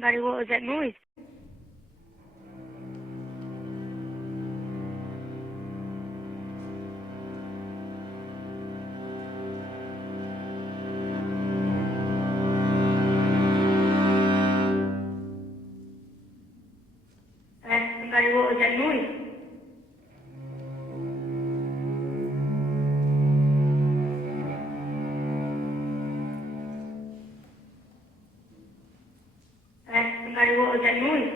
Somebody, what was that noise? Somebody, what was that noise? Somebody, what was that noise?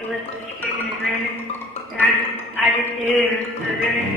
It was screaming and running, and I just hear it running.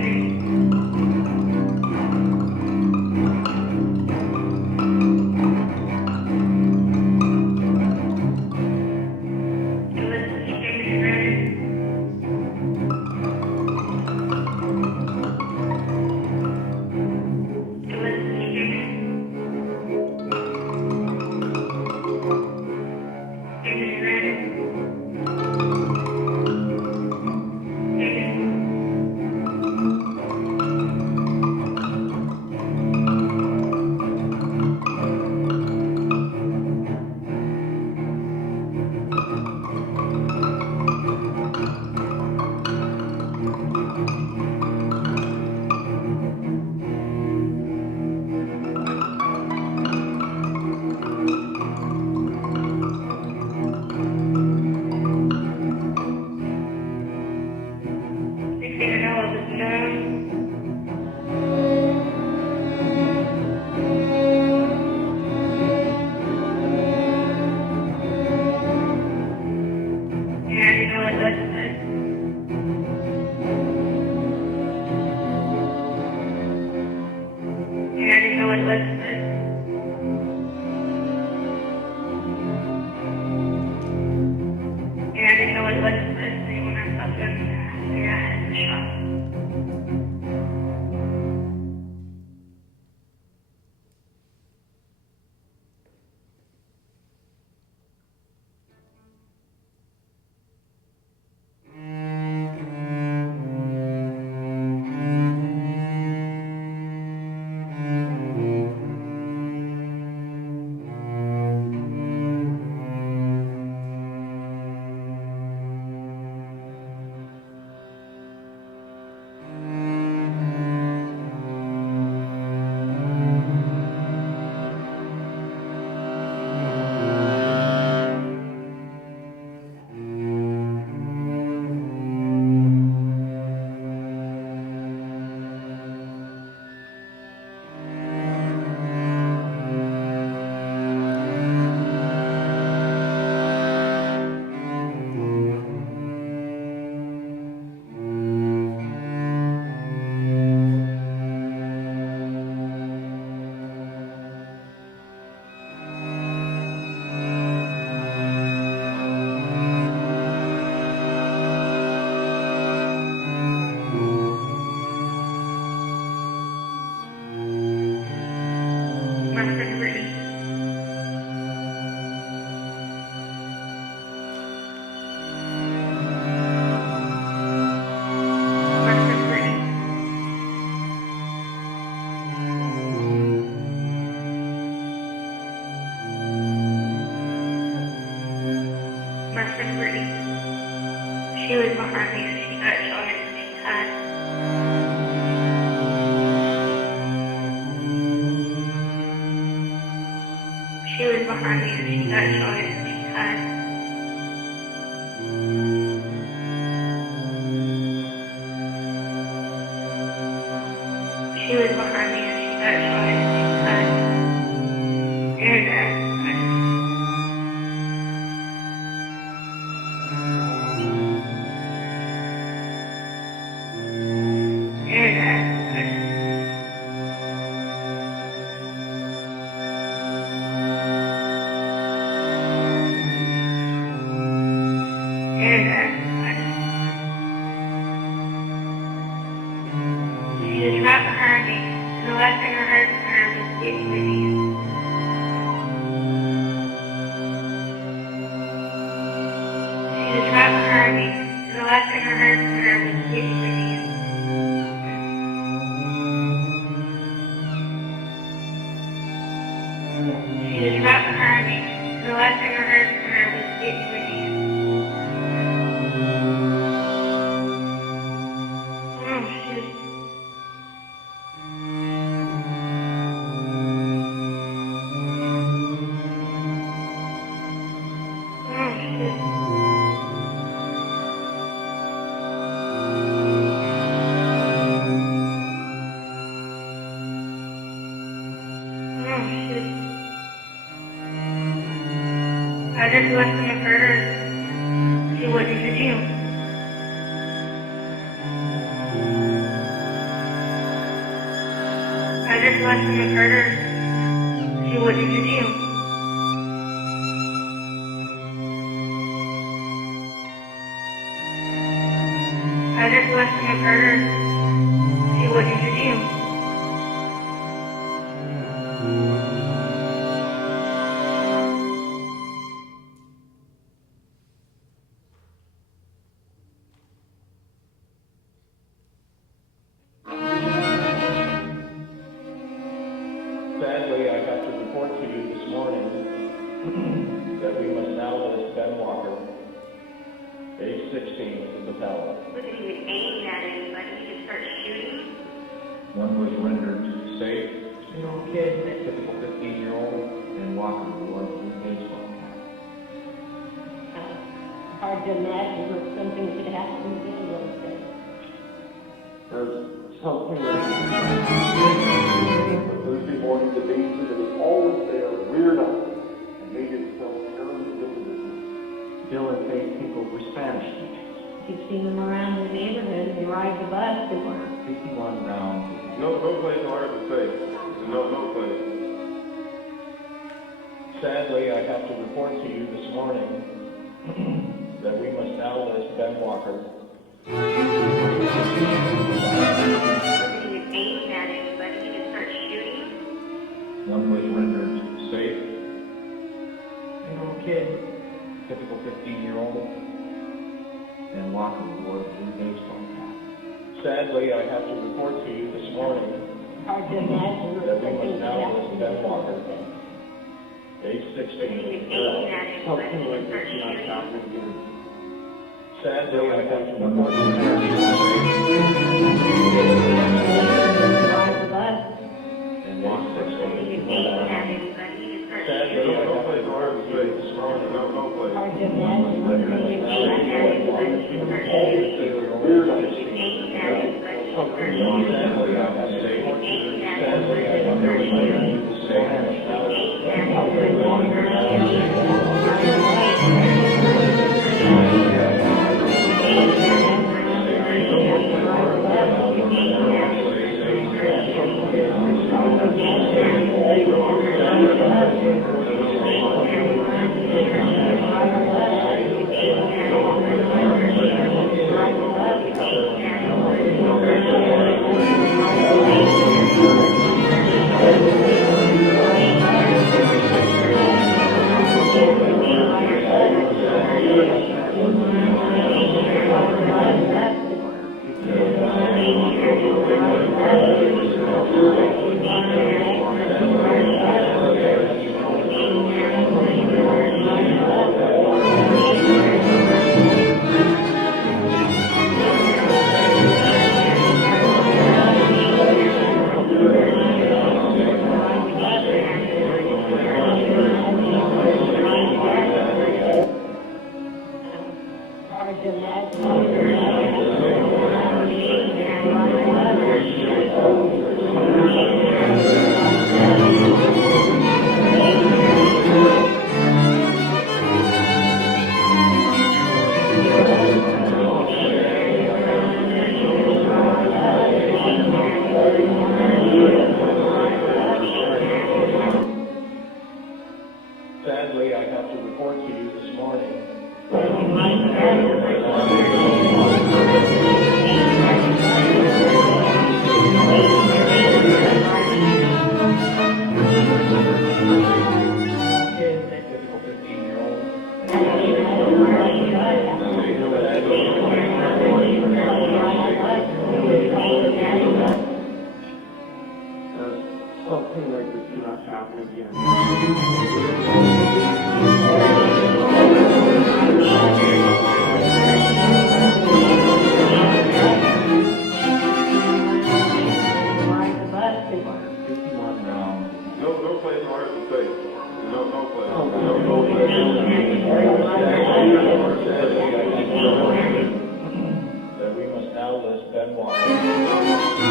She was behind me and she got shot and she died. She was behind me and she got shot and she died. She was behind me and she got shot and she died. Hear that? She was right behind me, and the last thing I heard from her was "Get Lydia." She was right behind me, and the last thing I heard from her was "Get Lydia." just left him with her. She went into jail. I just left him with her. She went into jail. I just left him with her. She went into jail. Sadly, I have to report to you this morning that we must now list Ben Walker, age 16, in the tower. Wasn't even aiming at anybody. He just started shooting. One was rendered safe, Kid, typical 15-year-old, and Walker wore a blue baseball cap. Hard to imagine that something could happen again like that. There's something that Thursday morning debates that was always there, reared up, and made itself terribly difficult. Bill and Faith Tinkle were Spanish teachers. You've seen them around the neighborhood, they ride the bus, they were 51 rounds. No place on earth is safe. No place. Sadly, I have to report to you this morning that we must now list Ben Walker. Wasn't even aiming at anybody. He just started shooting. One was rendered safe, kid, typical 15-year-old, and Walker wore a blue baseball cap. Sadly, I have to report to you this morning hard to imagine that we something must could now happen list Ben again Walker, like that. age 16. Wasn't even aiming at anybody. Something He like just this started not shooting. happening again. Sadly, I have to report to you They ride the bus. and Walker Wasn't even aiming at anybody. He just started Sadly, shooting. I No have place to on earth is safe. this morning No place. Hard to imagine Wasn't even aiming at anybody. He just started shooting. Weird Wasn't even aiming at anybody. He just started shooting. Sadly, I have to Aiming at Sadly, I have to anybody. report to you this morning hard to Sadly, I have to report to you this morning typical 15-year-old. Something like this cannot happen again. ride the bus, they were 51 rounds. No place on earth is safe. No place. That we must now list Ben Walker.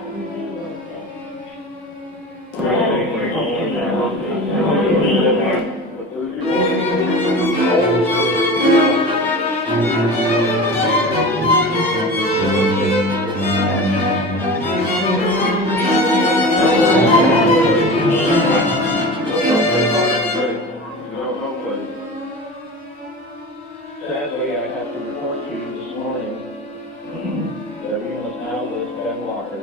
happened again a little bit. Sadly, I have to report to you this morning that we must now list Ben Walker.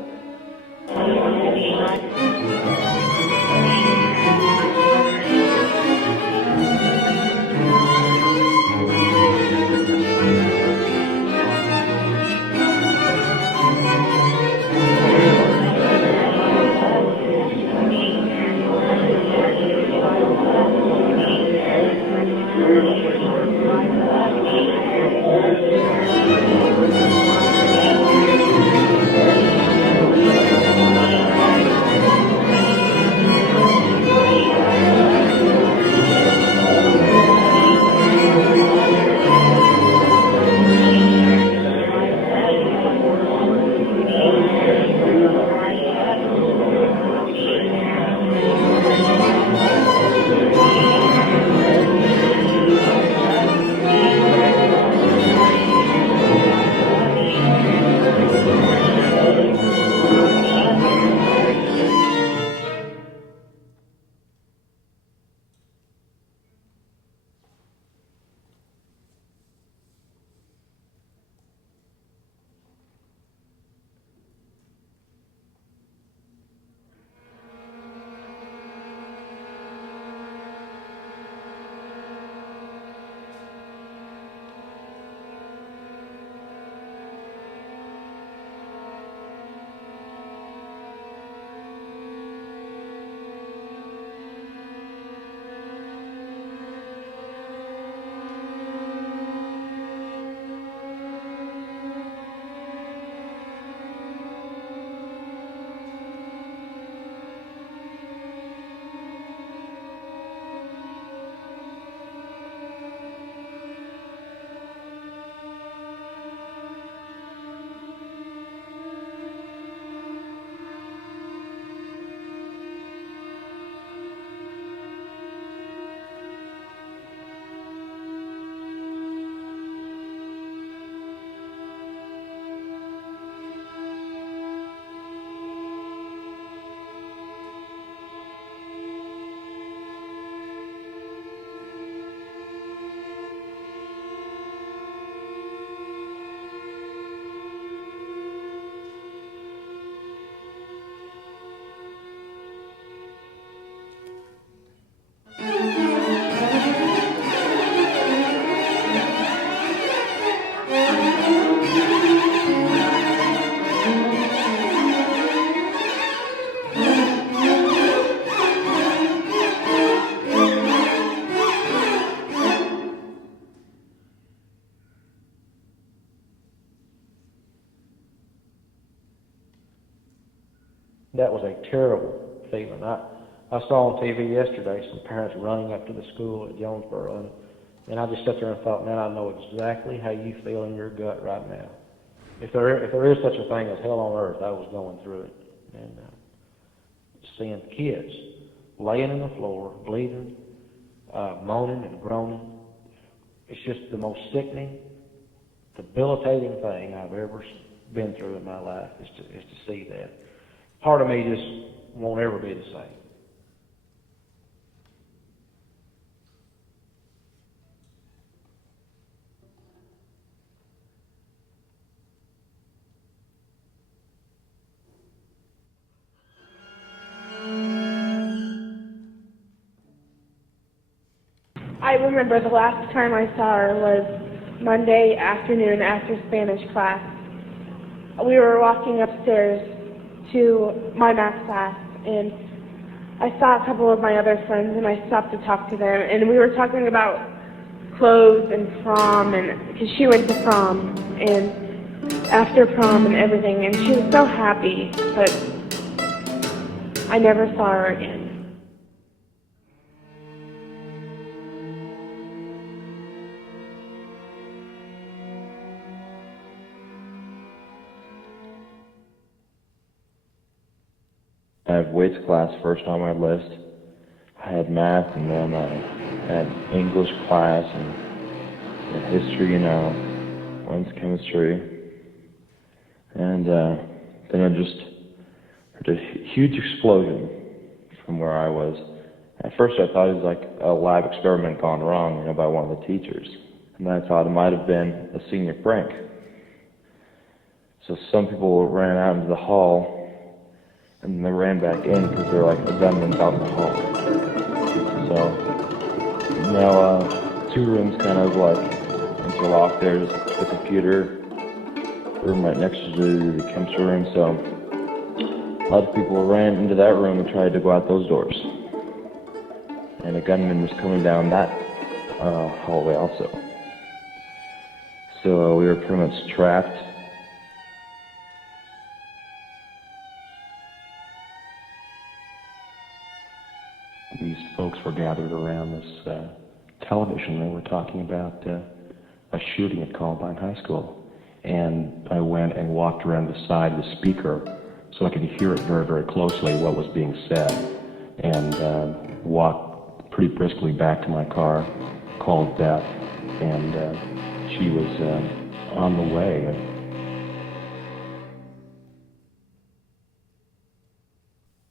That was a terrible feeling. I saw on TV yesterday some parents running up to the school at Jonesboro, and I just sat there and thought, man, I know exactly how you feel in your gut right now. If there is such a thing as hell on earth, I was going through it. And seeing kids laying on the floor, bleeding, moaning and groaning, it's just the most sickening, debilitating thing I've ever been through in my life is to see that. Part of me just won't ever be the same. I remember the last time I saw her was Monday afternoon after Spanish class. We were walking upstairs to my math class, and I saw a couple of my other friends, and I stopped to talk to them, and we were talking about clothes and prom, and because she went to prom, and after prom and everything, and she was so happy, but I never saw her again. I have weights class first on my list. I had math, and then I had English class, and history, one's chemistry. And then I just heard a huge explosion from where I was. At first I thought it was like a lab experiment gone wrong, by one of the teachers. And then I thought it might have been a senior prank. So some people ran out into the hall, and they ran back in because they're like, a gunman's out in the hall. So now 2 rooms kind of like interlocked. There's the computer room right next to the chemistry room. So a lot of people ran into that room and tried to go out those doors. And a gunman was coming down that hallway also. So we were pretty much trapped. These folks were gathered around this television. They were talking about a shooting at Columbine High School. And I went and walked around the side of the speaker so I could hear it very, very closely, what was being said. And walked pretty briskly back to my car, called Beth, and she was on the way.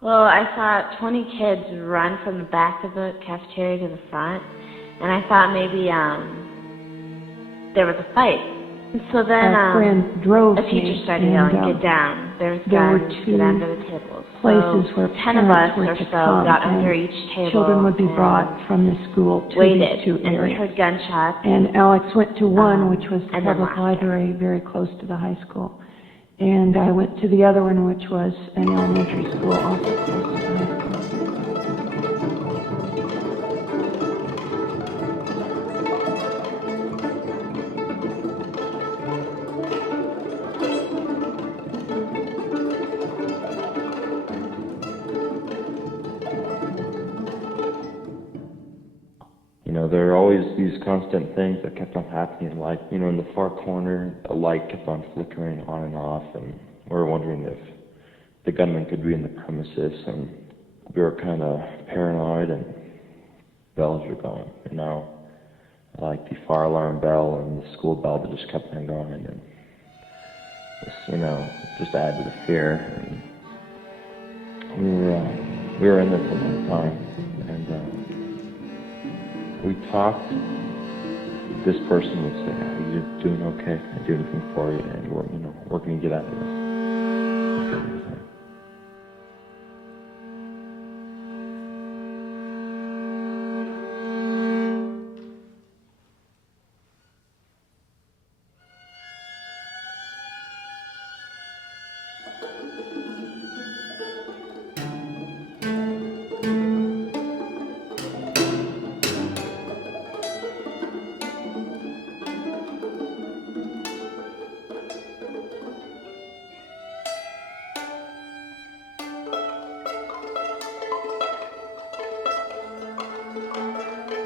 Well, I saw 20 kids run from the back of the cafeteria to the front, and I thought maybe there was a fight. And so then a friend drove a teacher me, started and, yelling, "Get down! There's there were guns! 2 Get under the tables." places So where 10 of us parents were or to so come, got and under each table. children would be and brought from the school to waited, these 2 and we areas. heard gunshots. And Alex went to one, which was the and then public laughter. library very close to the high school. And I went to the other one, which was an elementary school also close to the high school. There are always these constant things that kept on happening, like, in the far corner, a light kept on flickering on and off, and we were wondering if the gunman could be in the premises, and we were kind of paranoid, and bells were going, like the fire alarm bell and the school bell that just kept on going, and just added to the fear, and we were in there for a long time, and we talked. This person would say, "Are you doing okay? Can I do anything for you?" And we're going to get out of this.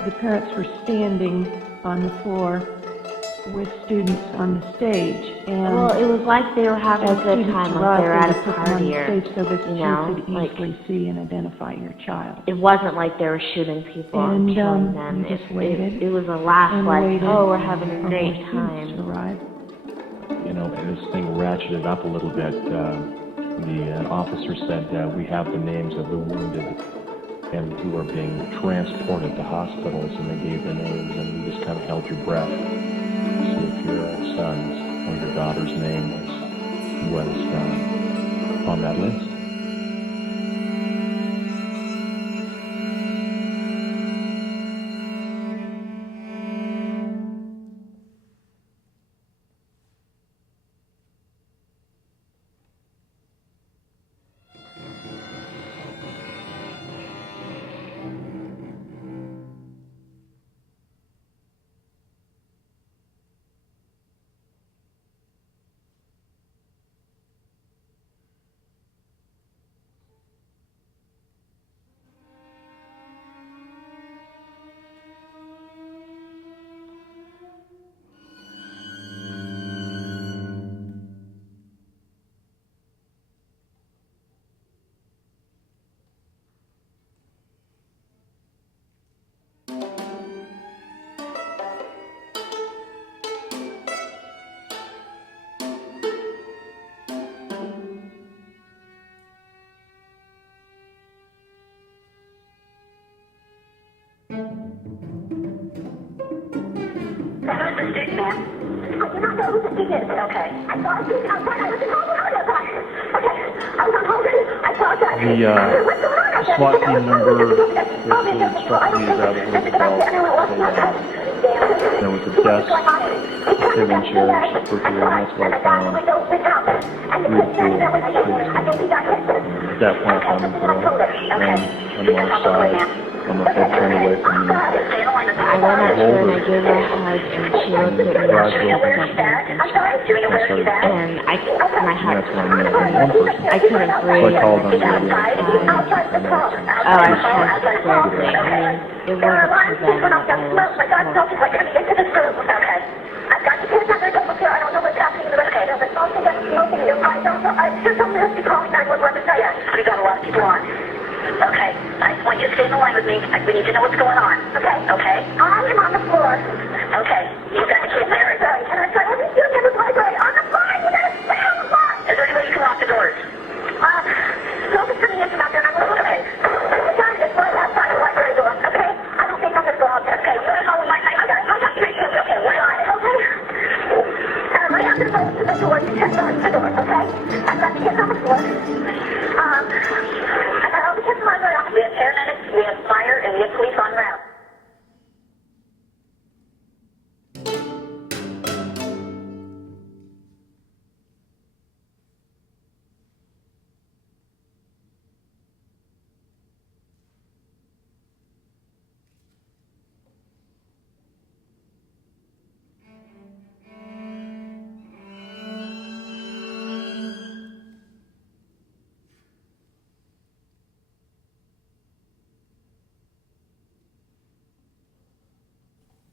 The parents were standing on the floor with students on the stage, and Well, it was like they were having as a good students time, like arrived, they were they at would a put them party on the or, stage so that you could like, easily see and identify your child. it wasn't like they were shooting people and And, killing them. we just waited It was a laugh, and like, waited oh, we're having a for great more students to time. arrive. And this thing ratcheted up a little bit. The officer said, "We have the names of the wounded and who are being transported to hospitals," and they gave the names, and you just kind of held your breath to see if your son's or your daughter's name was on that list. ma'am? I do not know who the thief is. Okay. I saw a thief outside. I was in home alone outside. Okay. I was on hold. I apologize. What's going on outside? SWAT team member basically instructed me about a little bell. There was a desk, table chairs for here, and that's what I found. At that point, I found the girl on the other side, on the head turned away from me. I went up to her and I gave her a hug, and she looked at me and she was like, and my heart I couldn't breathe. So I called on the radio. Oh, I tried terribly. I mean, it wasn't too bad, but I was We got a lot of people on. Okay, I want you to stay in the line with me. We need to know what's going on. Okay? Okay? I am on the floor. Okay. You got the kids there? Sorry. Can I try? What are you doing in the library? On the floor! You gotta stay on the floor! Is there any way you can lock the doors? Focus on the engine out there. I'm gonna look at it. The guy is right outside the library door. Okay? I don't think I'm gonna go out there. Okay? You're gonna go with my name. I got to make sure. Okay, where are you? Okay? Right after the door. You check the door. Okay? I've got the kids on the floor. We have paramedics, we have fire, and we have police on route.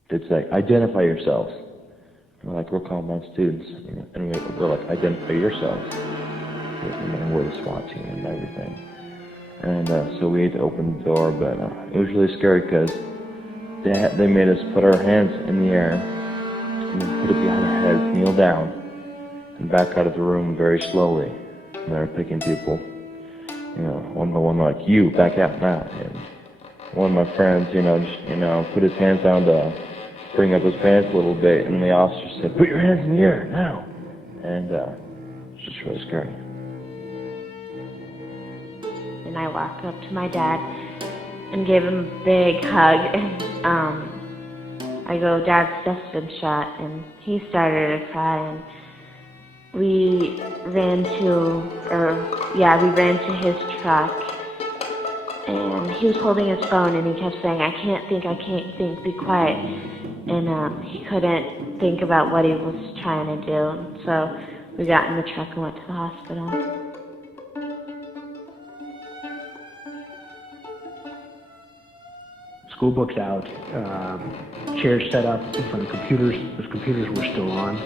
It's like, identify yourselves. And we're like, we're Columbine students. And we're like, identify yourselves. And we're the SWAT team and everything. And so we had to open the door, but it was really scary because they made us put our hands in the air and then put it behind our heads, kneel down, and back out of the room very slowly. And they were picking people, one by one, like, you, back out now. And one of my friends, just, put his hands down to bring up his pants a little bit, and the officer said, put your hands in the air, now. And it's just really scary. And I walked up to my dad and gave him a big hug, and I go, Dad's just been shot, and he started to cry, and we ran to his truck, and he was holding his phone, and he kept saying, I can't think, be quiet. And he couldn't think about what he was trying to do. So we got in the truck and went to the hospital. School books out, chairs set up in front of computers. Those computers were still on.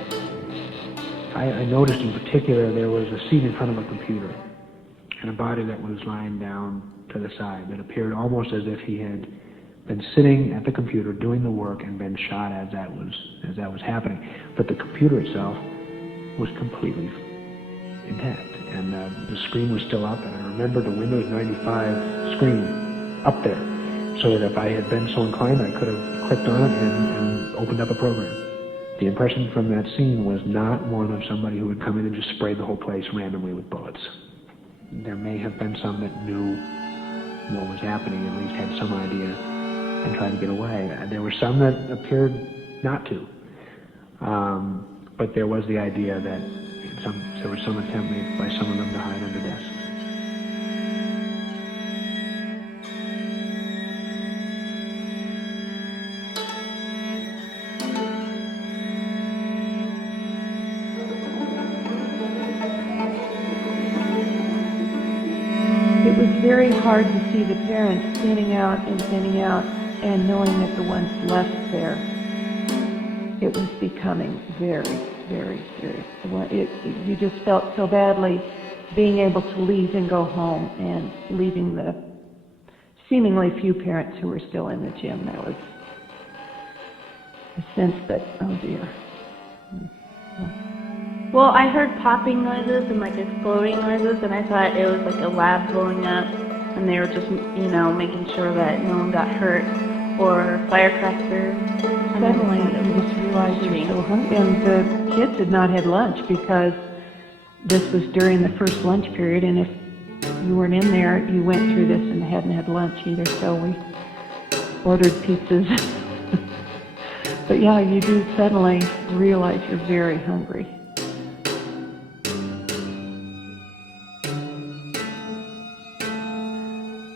I noticed in particular there was a seat in front of a computer and a body that was lying down to the side that appeared almost as if he had been sitting at the computer doing the work and been shot as that was happening. But the computer itself was completely intact, and the screen was still up, and I remember the Windows 95 screen up there, so that if I had been so inclined, I could have clicked on it and opened up a program. The impression from that scene was not one of somebody who had come in and just sprayed the whole place randomly with bullets. There may have been some that knew what was happening, at least had some idea, and tried to get away. There were some that appeared not to. But there was the idea that there was some attempt made by some of them to hide under desks. It was very hard to see the parents standing out and knowing that the ones left there, it was becoming very, very serious. You just felt so badly being able to leave and go home and leaving the seemingly few parents who were still in the gym. That was a sense that, oh dear. Well, I heard popping noises and like exploding noises, and I thought it was like a lab blowing up, and they were just, making sure that no one got hurt or firecracker. Suddenly, you just realize you're so hungry. And the kids had not had lunch because this was during the first lunch period, and if you weren't in there, you went through this and hadn't had lunch either, so we ordered pizzas. But yeah, you do suddenly realize you're very hungry.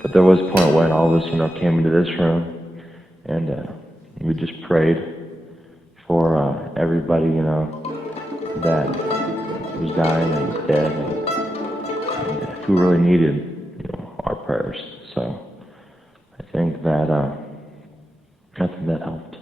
But there was a point when all of us, came into this room, and we just prayed for everybody, that was dying and was dead, and who really needed, our prayers. So I think that helped.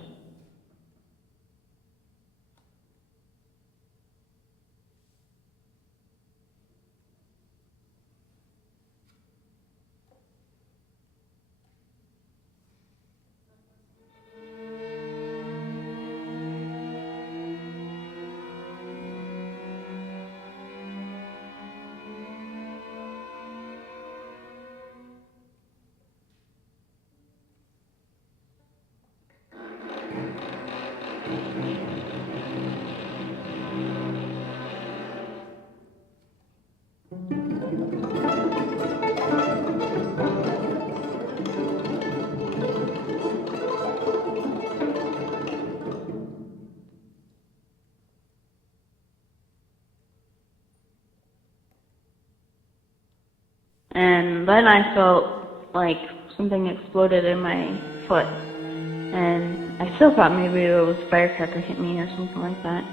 And then I felt like something exploded in my foot. And I still thought maybe it was a firecracker hit me or something like that.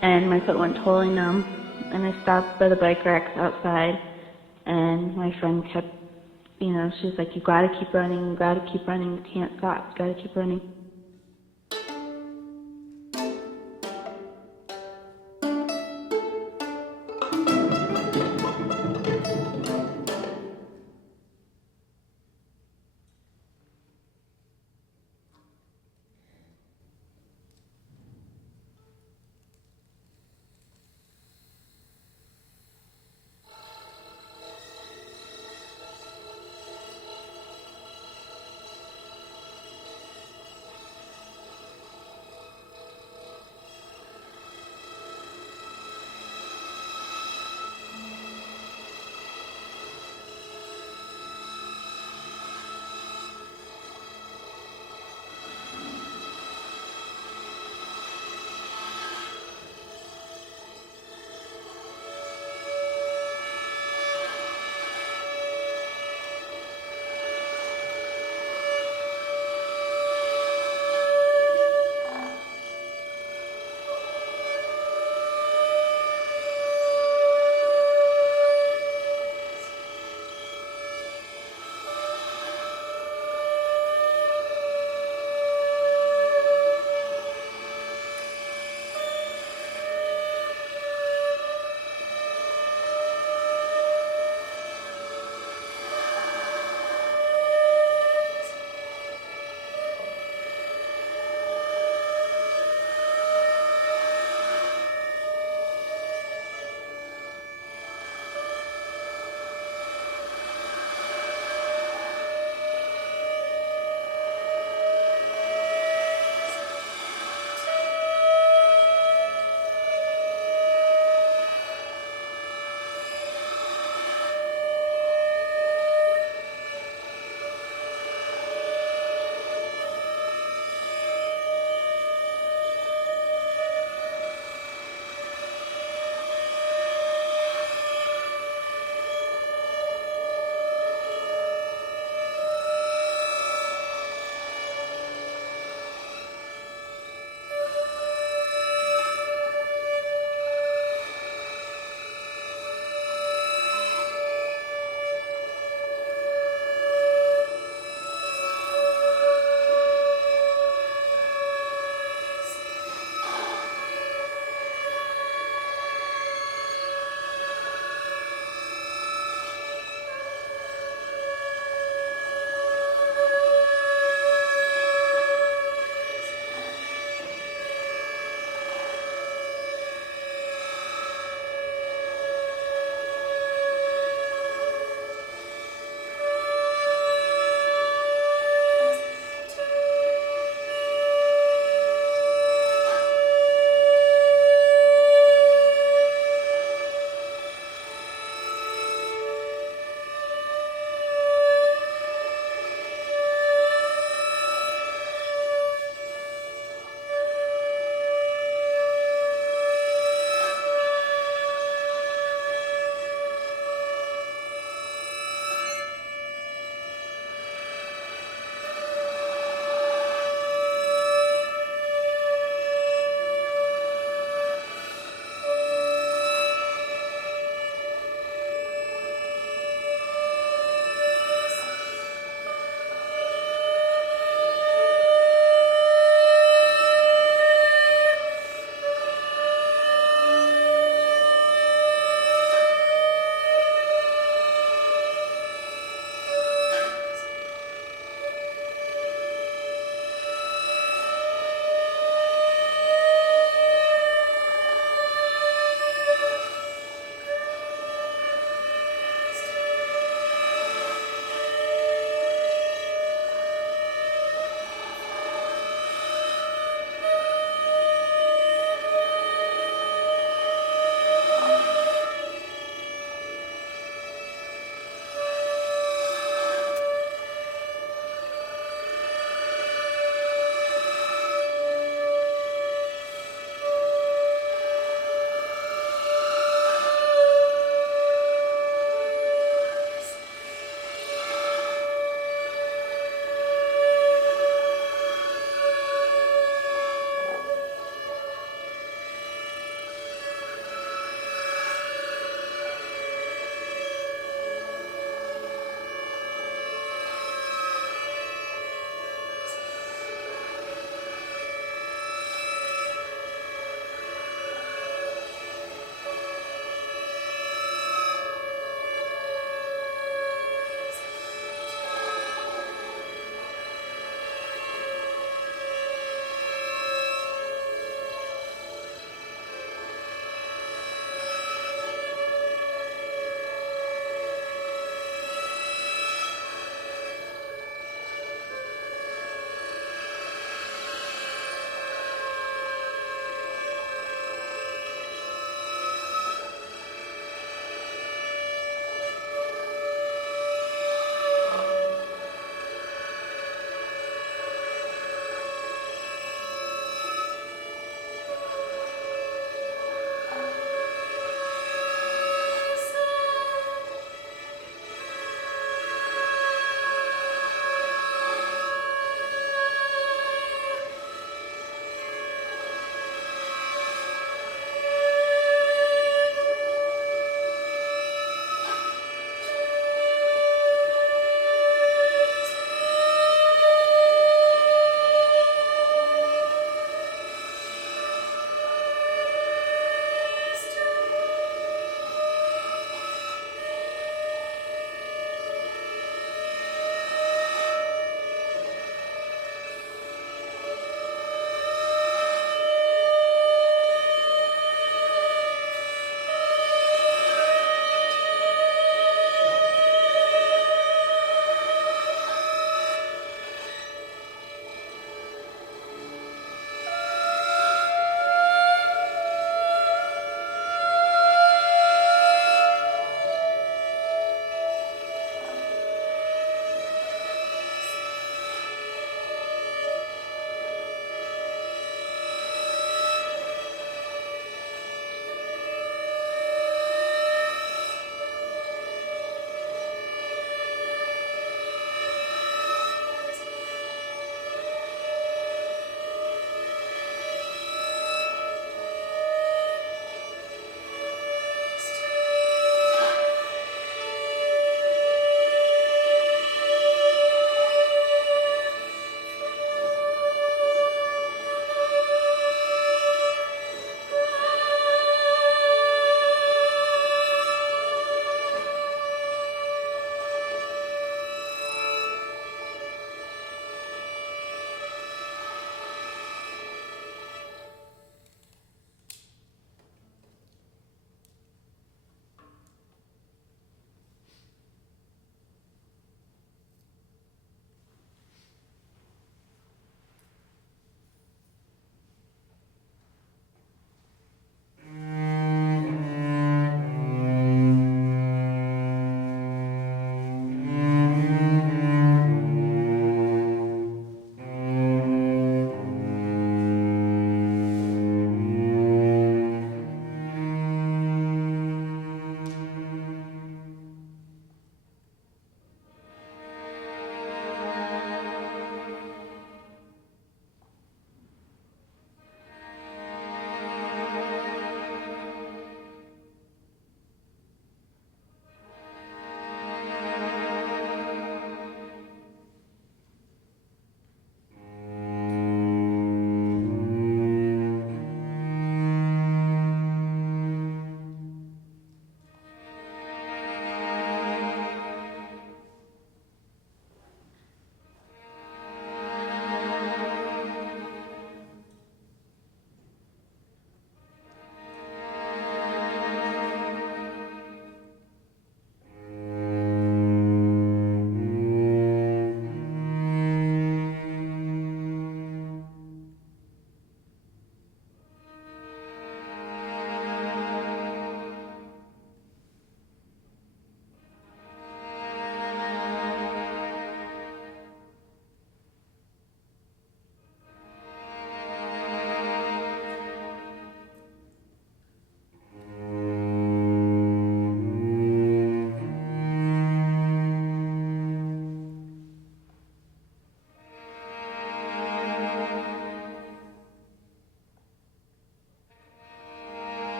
And my foot went totally numb. And I stopped by the bike racks outside. And my friend kept, she's like, you gotta keep running, you can't stop, you gotta keep running.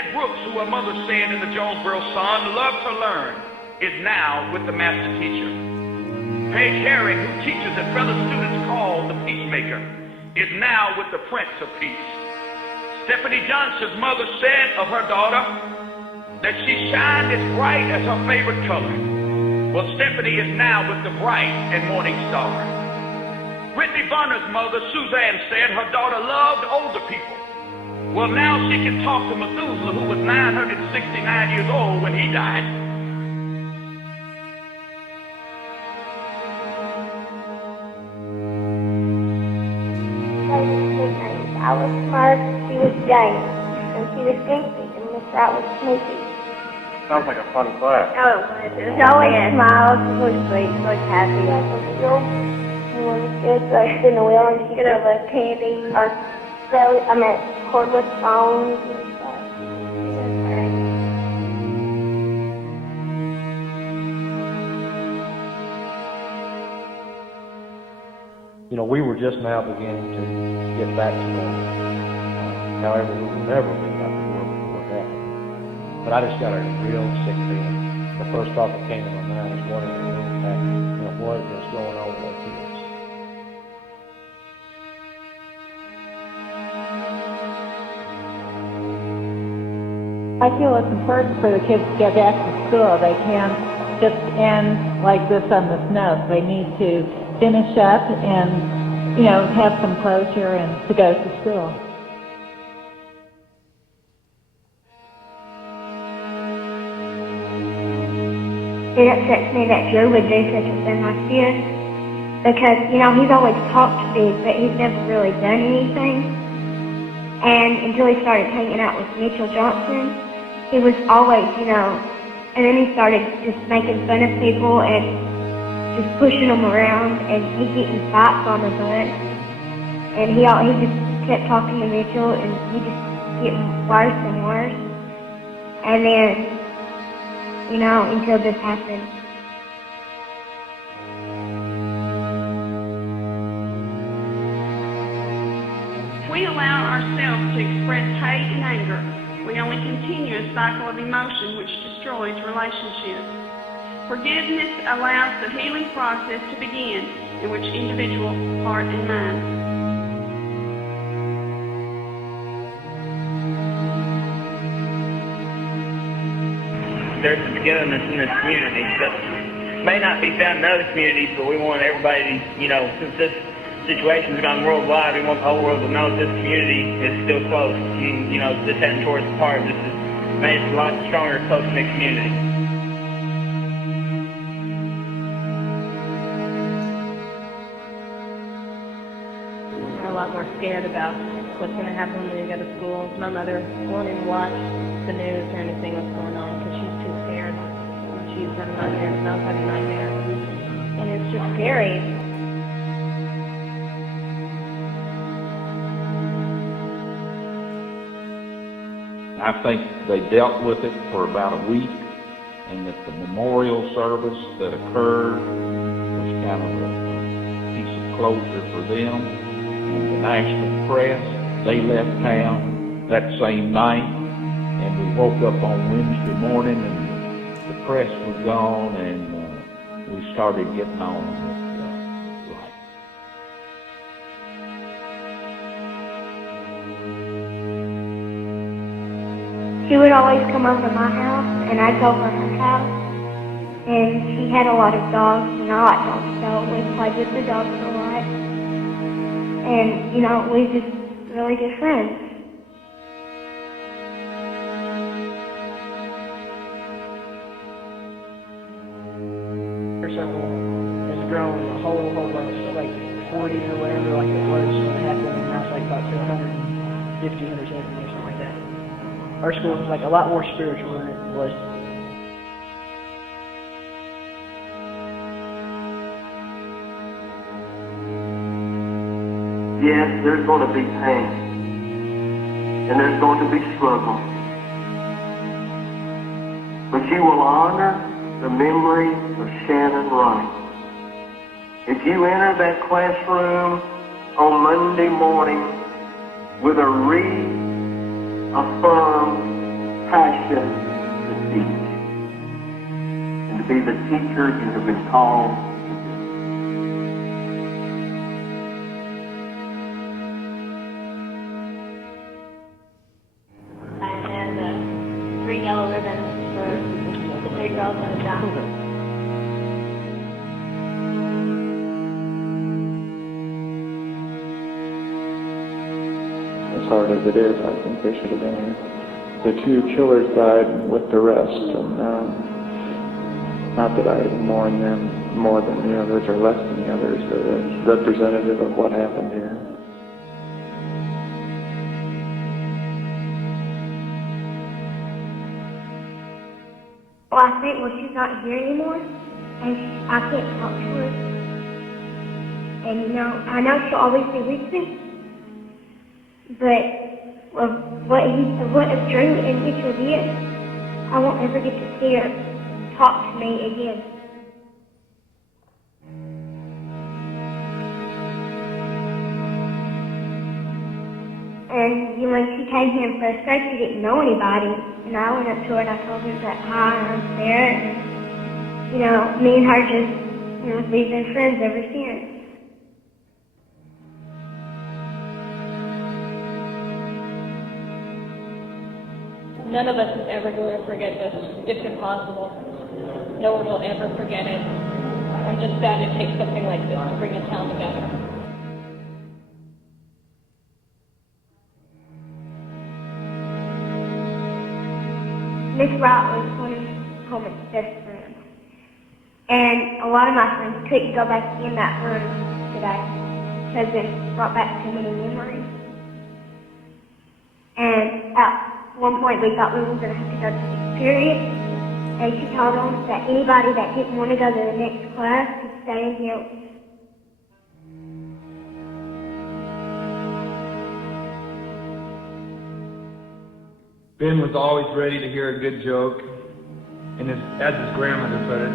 Kathy Brooks, who her mother said in the Jonesboro Sun loved to learn, is now with the master teacher. Paige Herring, who teaches at fellow students called the Peacemaker, is now with the Prince of Peace. Stephanie Johnson's mother said of her daughter that she shined as bright as her favorite color. Well, Stephanie is now with the Bright and Morning Star. Whitney Bonner's mother, Suzanne, said her daughter loved older people. Well, now she can talk to Methuselah, who was 969 years old when he died. I was smart, she was Jane, and she was Goofy, and Miss Wright was Snoopy. Sounds like a fun class. Oh, it was. It was always smiles, she was sweet, she was happy. Like a wheel, and when the kids would spin the wheel, and she could have a candy, or cordless phones and stuff. It was great. You know, we were just now beginning to get back to normal. However, we will never be like we were before that. But I just got a real sick feeling. The first thought that came to my mind is what is the impact, what is going on with our kids. I feel it's important for the kids to get back to school. They can't just end like this on the snow. They need to finish up and, have some closure and to go to school. It upsets me that Joe would do such a thing like this because, he's always talked big, but he's never really done anything. And until he started hanging out with Mitchell Johnson, he was always, and then he started just making fun of people and just pushing them around, and he'd get in fights on the bus. And he just kept talking to Mitchell, and he just getting worse and worse. And then, until this happened. If we allow ourselves to express hate and anger, we only continue a cycle of emotion which destroys relationships. Forgiveness allows the healing process to begin in which individual heart and mind. There's some togetherness in this community that may not be found in other communities, but we want everybody, since this situation's gone worldwide, we want the whole world to know that this community is still close. This hadn't tore us apart. This has made us a lot stronger, close-knit community. I'm a lot more scared about what's going to happen when we go to school. My mother won't even watch the news or anything that's going on because she's too scared. She's had a nightmare, and I've had a nightmare. And it's just scary. I think they dealt with it for about a week, and that the memorial service that occurred was kind of a piece of closure for them. And the national press, they left town that same night, and we woke up on Wednesday morning, and the press was gone, and we started getting on with life. She would always come over to my house, and I'd go over to her house. And she had a lot of dogs, and I like dogs, so we played with the dogs a lot. And, we were just really good friends. Her circle has grown a whole bunch, so like 40 or whatever, like it was when it happened, and now it's like about 150, 170 or something like that. Our school was like a lot more spiritual than it was. Yes, there's going to be pain, and there's going to be struggle, but you will honor the memory of Shannon Wright. If you enter that classroom on Monday morning with a reaffirmed passion to teach and to be the teacher you have been called to be. And the 3 yellow ribbons for the 3 girls and the John. As hard as it is, I think they should have been here. The 2 killers died with the rest, and not that I mourn them more than the others or less than the others, but it's representative of what happened here. Well, I think, well, she's not here anymore, and I can't talk to her. And, you know, I know she'll always be with me, but what Drew and Mitchell did, I won't ever get to see her talk to me again. And when she came here first grade, she didn't know anybody. And I went up to her and I told her that, hi, I'm Sarah. And, you know, me and her just, you know, we've been friends ever since. None of us is ever going to forget this. It's impossible. No one will ever forget it. I'm just sad it takes something like this to bring a town together. Miss Wright was one of Coleman's best friends. And a lot of my friends couldn't go back in that room today because it brought back too many memories. And at one point we thought we were going to have to go to 6th period. And she told us that anybody that didn't want to go to the next class could stay in here. Ben was always ready to hear a good joke, and as his grandmother put it,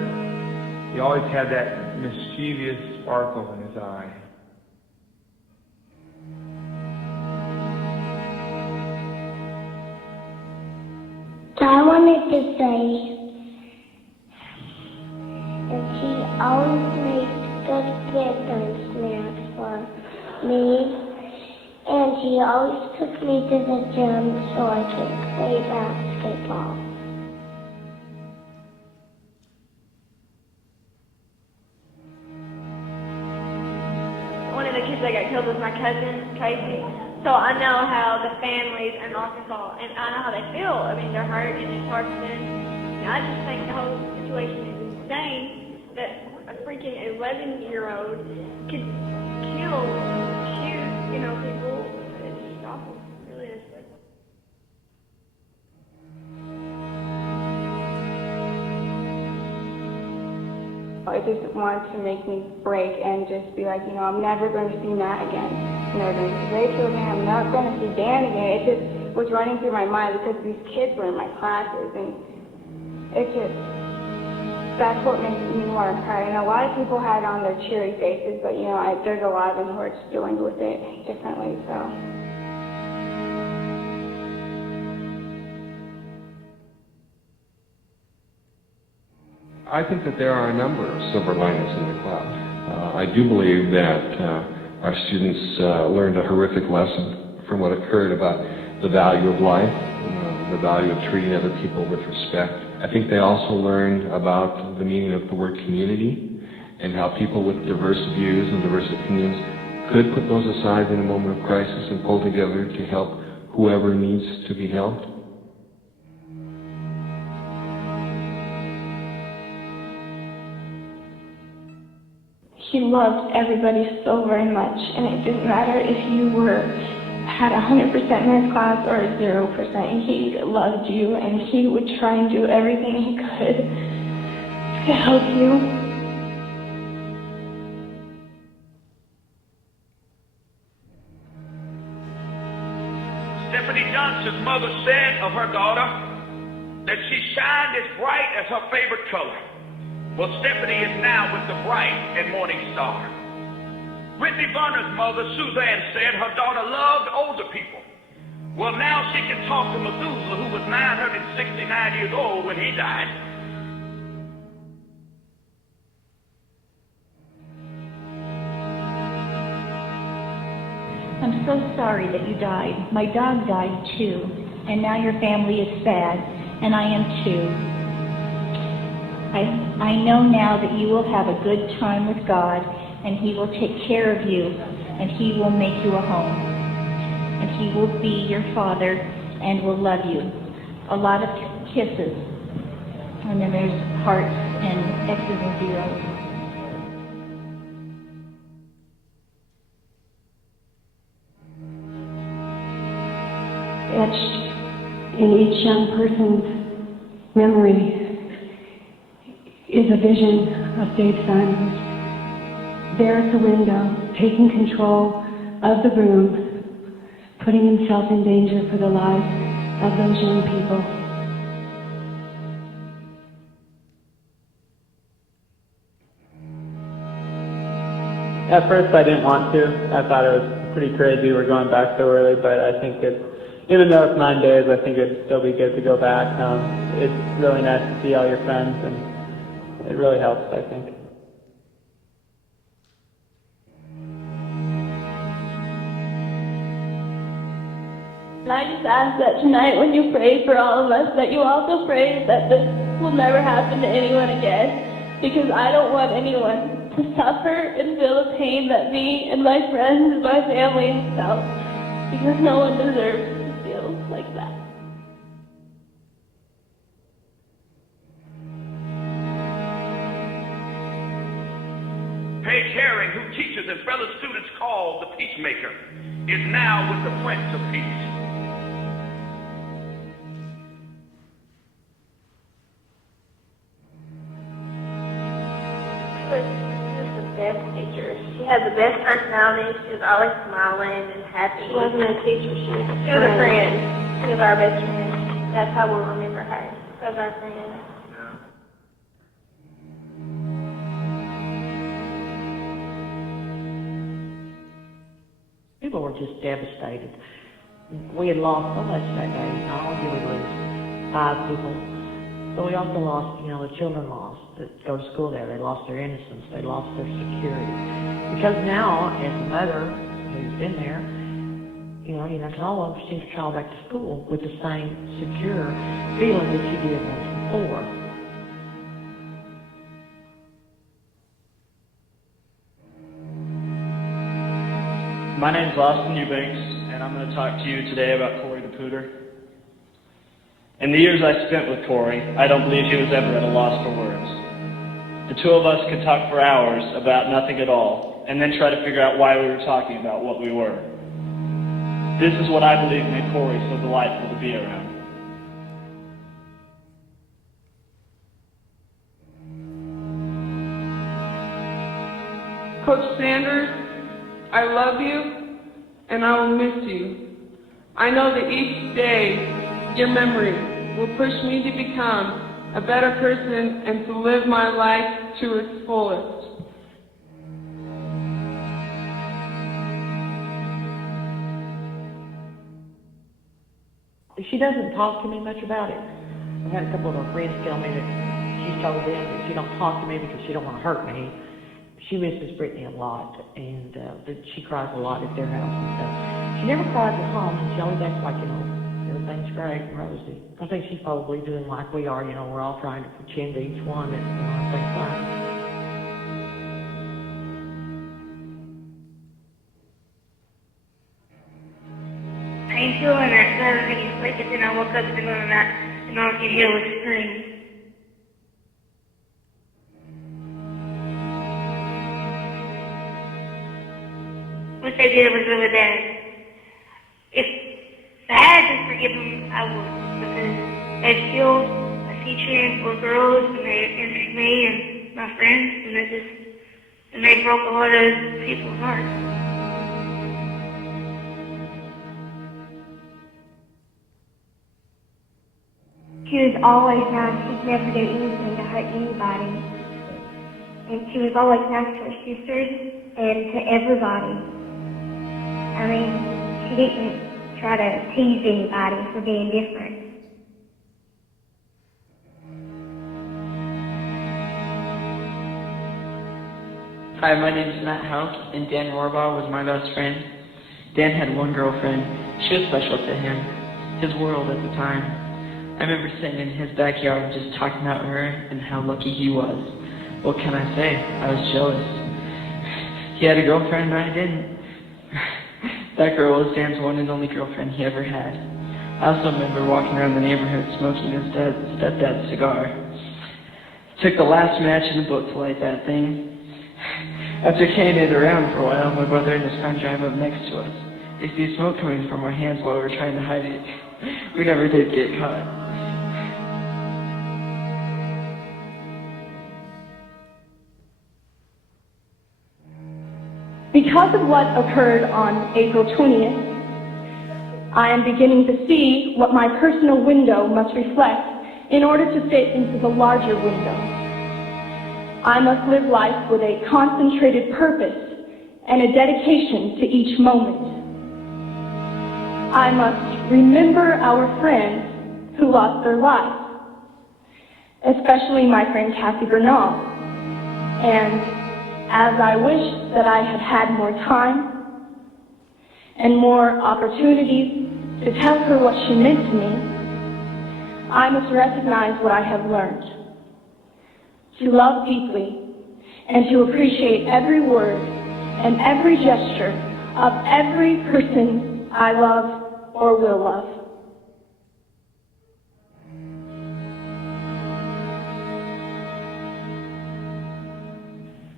he always had that mischievous sparkle in his eye. I wanted to say that she always made good bedtime snacks for me. And she always took me to the gym so I could play basketball. One of the kids that got killed was my cousin, Casey. So I know how the families in Arkansas, and I know how they feel. I mean, they're hurt and it's hard for them. And I just think the whole situation is insane that a freaking 11-year-old could shoot, you know, people. It's awful. It really is. It just wanted to make me break and just be like, you know, I'm never going to see Matt again. I'm never going to see Rachel again. I'm not going to see Dan again. It just was running through my mind because these kids were in my classes, and it just, that's what made me want to cry. And a lot of people had on their cheery faces, but, you know, there's a lot of them who are just dealing with it differently, so. I think that there are a number of silver linings in the cloud. I do believe that our students learned a horrific lesson from what occurred about the value of life, the value of treating other people with respect. I think they also learned about the meaning of the word community and how people with diverse views and diverse opinions could put those aside in a moment of crisis and pull together to help whoever needs to be helped. He loved everybody so very much, and it didn't matter if you had 100% in his class or 0%. He loved you, and he would try and do everything he could to help you. Stephanie Johnson's mother said of her daughter that she shined as bright as her favorite color. Well, Stephanie is now with the bright and morning star. Whitney Bunner's mother, Suzanne, said her daughter loved older people. Well, now she can talk to Methuselah, who was 969 years old when he died. I'm so sorry that you died. My dog died too, and now your family is sad, and I am too. I know now that you will have a good time with God, and He will take care of you, and He will make you a home. And He will be your Father and will love you. A lot of kisses. And then there's hearts and X's and zeros. Etched in each young person's memory is a vision of Dave Simons there at the window, taking control of the room, putting himself in danger for the lives of those young people. At first I didn't want to. I thought it was pretty crazy we're going back so early, but I think even though it's 9 days, I think it'd still be good to go back. It's really nice to see all your friends, and it really helps, I think. And I just ask that tonight when you pray for all of us, that you also pray that this will never happen to anyone again, because I don't want anyone to suffer and feel the pain that me and my friends and my family have felt, because no one deserves to feel like that. Paige Herring, who teaches at fellow students called the Peacemaker, is now with the Prince of Peace. She's the best teacher. She had the best personality. She was always smiling and happy. She wasn't a teacher. She was a friend. She was our best friend. That's how we'll remember her, as our friend. People were just devastated. We had lost so much that day. Not only did we lose 5 people, but we also lost, the children lost that go to school there. They lost their innocence. They lost their security. Because now, as a mother who's been there, you can almost send your child back to school with the same secure feeling that you did once before. My name's Austin Eubanks, and I'm going to talk to you today about Corey the Pooter. In the years I spent with Corey, I don't believe he was ever at a loss for words. The two of us could talk for hours about nothing at all, and then try to figure out why we were talking about what we were. This is what I believe made Corey so delightful to be around. Coach Sanders, I love you, and I will miss you. I know that each day, your memory will push me to become a better person and to live my life to its fullest. She doesn't talk to me much about it. I've had a couple of her friends tell me that she's told them that she don't talk to me because she don't want to hurt me. She misses Brittany a lot, and that she cries a lot at their house and stuff. She never cries at home, and she always acts like, everything's great and rosy. I think she's probably doing like we are, we're all trying to pretend to each one that, everything's fine. I ain't feeling that because I was getting sleep, but then I woke up in the middle of the night and all I could hear was screams. What they did was really bad. If I had to forgive them, I would, because they killed a teacher and 4 girls, and they injured me and my friends, and they broke a lot of people's hearts. She was always nice. She'd never do anything to hurt anybody. And she was always nice to her sisters and to everybody. I mean, she didn't try to tease anybody for being different. Hi, my name is Matt House, and Dan Rohrbaugh was my best friend. Dan had one girlfriend. She was special to him, his world at the time. I remember sitting in his backyard just talking about her and how lucky he was. What can I say? I was jealous. He had a girlfriend and I didn't. That girl was Dan's one and only girlfriend he ever had. I also remember walking around the neighborhood smoking his stepdad's cigar. Took the last match in the book to light that thing. After carrying it around for a while, my brother and his friend drive up next to us. They see smoke coming from our hands while we were trying to hide it. We never did get caught. Because of what occurred on April 20th, I am beginning to see what my personal window must reflect in order to fit into the larger window. I must live life with a concentrated purpose and a dedication to each moment. I must remember our friends who lost their lives, especially my friend Kathy Bernal. And as I wish that I had had more time and more opportunities to tell her what she meant to me, I must recognize what I have learned. To love deeply and to appreciate every word and every gesture of every person I love or will love.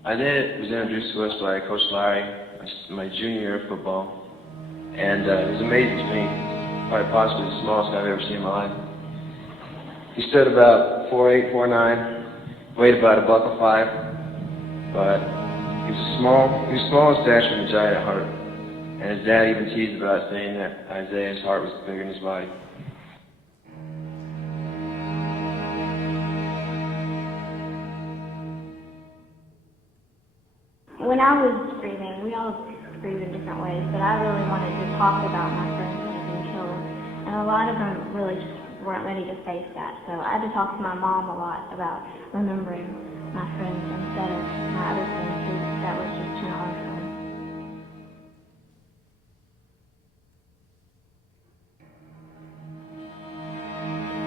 Isaiah was introduced to us by Coach Larry my junior year of football, and it was amazing to me. Probably possibly the smallest I've ever seen in my life. He stood about 4'8", 4'9", weighed about $105, but he was small in stature and a giant at heart. And his dad even teased about saying that Isaiah's heart was bigger than his body. When I was grieving, we all grieve in different ways, but I really wanted to talk about my friends that had been killed. And a lot of them really just weren't ready to face that. So I had to talk to my mom a lot about remembering my friends instead of my other friends who that was just too hard for them.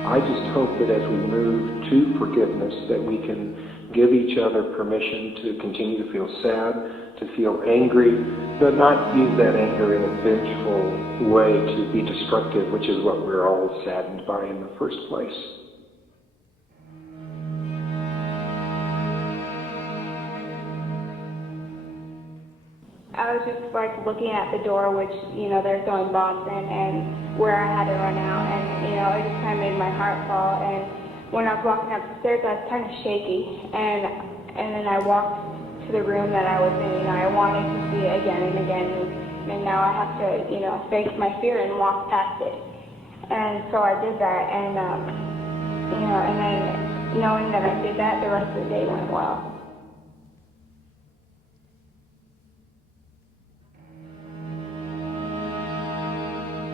I just hope that as we move to forgiveness that we can give each other permission to continue to feel sad, to feel angry, but not use that anger in a vengeful way to be destructive, which is what we're all saddened by in the first place. I was just like looking at the door, which, they're throwing bombs in, and where I had to run out, and, it just kind of made my heart fall. And when I was walking up the stairs, I was kind of shaky, and then I walked to the room that I was in. I wanted to see it again and again, and now I have to, face my fear and walk past it. And so I did that, and, and then knowing that I did that, the rest of the day went well.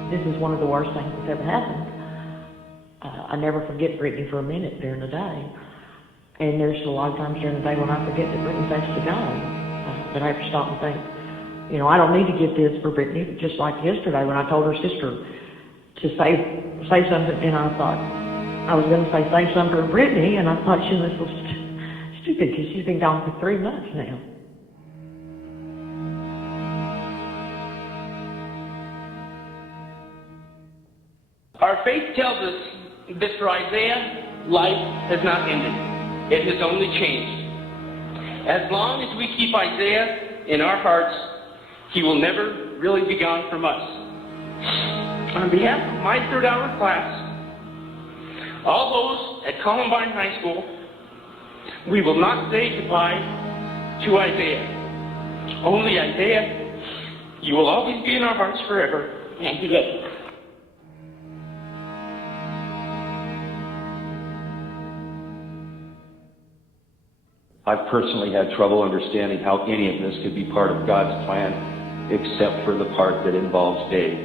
This is one of the worst things that's ever happened. I never forget Brittany for a minute during the day. And there's a lot of times during the day when I forget that Brittany's actually gone. But I have to stop and think, I don't need to get this for Brittany. Just like yesterday when I told her sister to say something, and I thought I was going to say something for Brittany, and I thought she was so stupid because she's been gone for 3 months now. Our faith tells us that for Isaiah, life has not ended. It has only changed. As long as we keep Isaiah in our hearts, he will never really be gone from us. On behalf of my third-hour class, all those at Columbine High School, we will not say goodbye to Isaiah. Only Isaiah, you will always be in our hearts forever, and we love you. I've personally had trouble understanding how any of this could be part of God's plan, except for the part that involves Dave.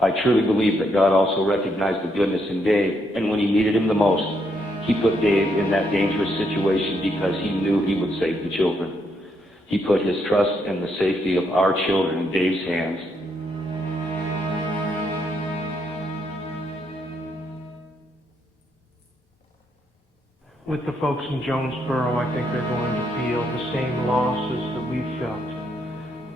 I truly believe that God also recognized the goodness in Dave, and when he needed him the most, he put Dave in that dangerous situation because he knew he would save the children. He put his trust in the safety of our children in Dave's hands. With the folks in Jonesboro, I think they're going to feel the same losses that we felt.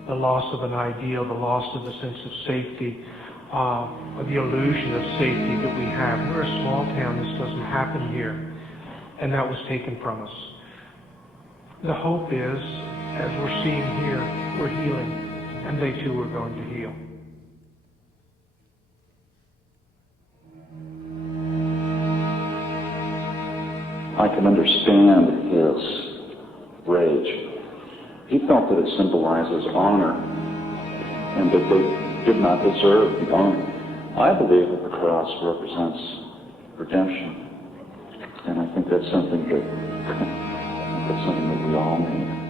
The loss of an ideal, the loss of a sense of safety, the illusion of safety that we have. We're a small town, this doesn't happen here, and that was taken from us. The hope is, as we're seeing here, we're healing, and they too are going to heal. I can understand his rage. He felt that it symbolizes honor and that they did not deserve the honor. I believe that the cross represents redemption, and I think that's something that we all need.